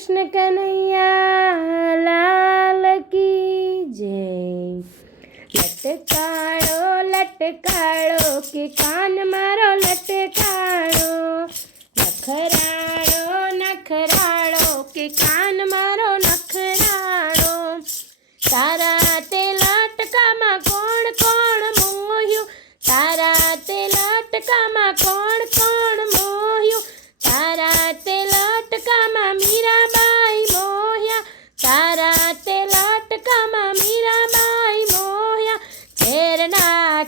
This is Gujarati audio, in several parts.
કૃષ્ણ કનૈયા લાલ કી જય લટકાળો લટકાળો કે કાન મારો લટકાળો નખરાળો નખરાળો કે કાન મારો નખરાળો તારા તે લટકામાં કોણ કોણ મોહ્યું તારા તે લટકામાં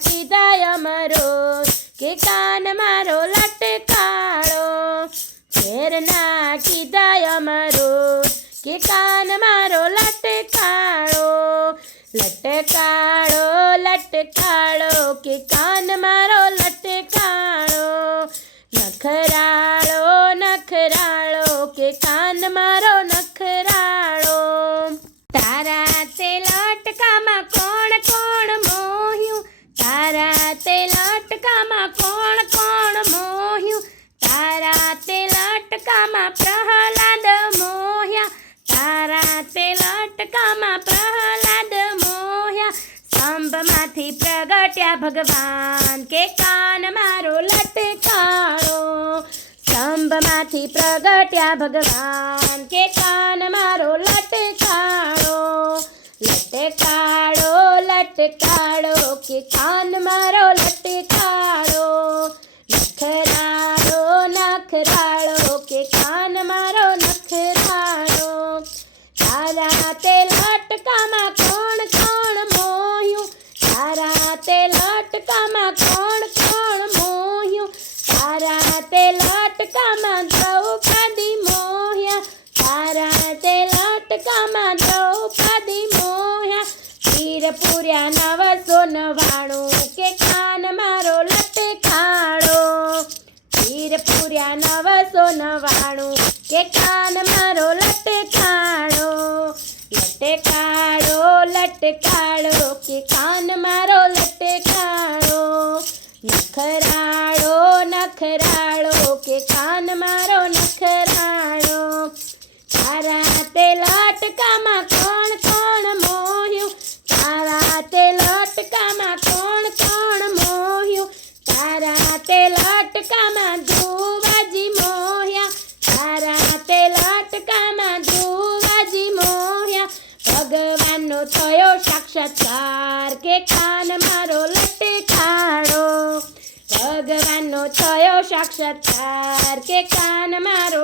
કીધા અમારો, કે કાન મારો લટકાળો. ઘેર ના કીધા અમારો, કે કાન મારો લટકાળો. લટકાળો લટકાળો, કે કાન મારો લટકાળો. નખરાળો નખરાળો, કે કાન મારો કટકામાં પ્રહલાદ મોહ્યા. સ્તંભમાંથી પ્રગટ્યા ભગવાન કે કાન મારો લટકાળો સ્તંભમાંથી પ્રગટ્યા ભગવાન કે કાન મારો લટકાળો લટકાળો લટકાળો કે કાન મારો લટકાળો થયો સાક્ષાત્કાર કે કાન મારો લટેખાણો ભગવાનનો થયો સાક્ષાત્કાર કે કાન મારો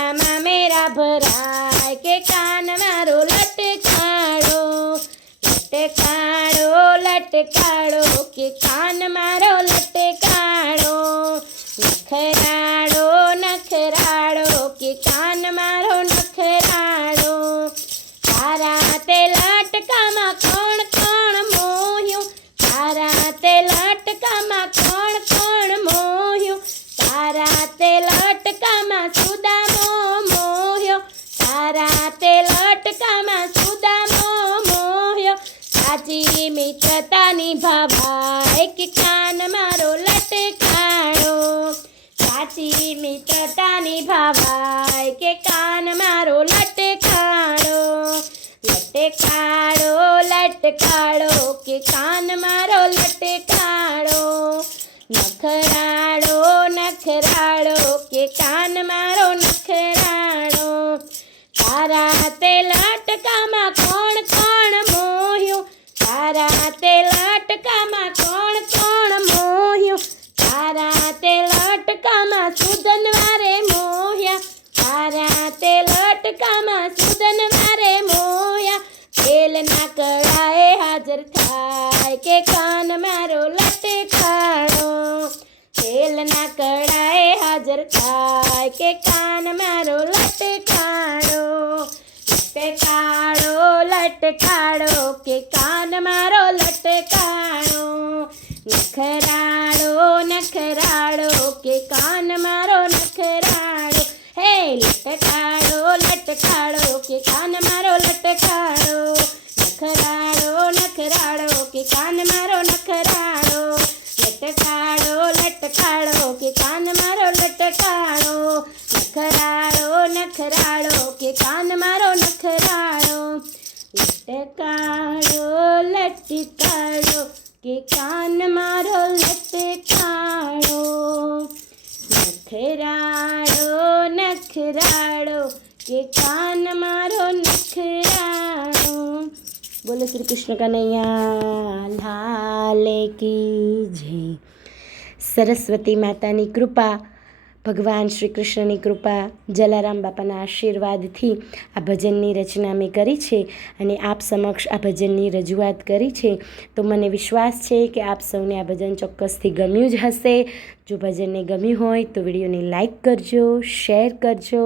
મેળામાં મેરા ભરા. કે કાન મારો લટકાળો નખરાળો નખરાળો કે કાન મારો થાય કે કાન મારો લટકાણો તેલના કડાએ હાજર થાય કે કાન મારો લટકાણો લટકાળો લટકાડો કે કાન મારો લટકાડો નખરાળો નખરાડો કે કાન મારો નખરાડો હે લટકાળો લટકાડો કે કાન મારો લટકાડો નખરાડો નખરાડો કે કાન મારો નખરાડો લટકાડો લટકાડો કે કાન મારો લટકાડો નખરાડો નખરાડો કે કાન મારો નખરાડો બોલો શ્રી કૃષ્ણ કનૈયા લાલ કી જય સરસ્વતી માતાની કૃપા, ભગવાન શ્રી કૃષ્ણની કૃપા, જલારામ બાપાના આશીર્વાદથી આ ભજનની રચના મેં કરી છે અને આપ સમક્ષ આ ભજનની રજૂઆત કરી છે. તો મને વિશ્વાસ છે કે આપ સૌને આ ભજન ચોક્કસથી ગમ્યું જ હશે. જો ભજનને ગમ્યું હોય તો વિડીયોને લાઇક કરજો શેર કરજો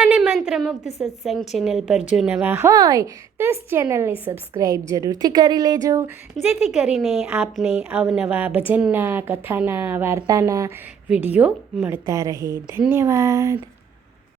અને મંત્રમુગ્ધ સત્સંગ ચેનલ પર જો નવા હોય તો ચેનલને સબસ્ક્રાઈબ જરૂરથી કરી લેજો. જેથી કરીને આપને અવનવા ભજનના, કથાના, વાર્તાના વીડિયો મળતા રહે. ધન્યવાદ.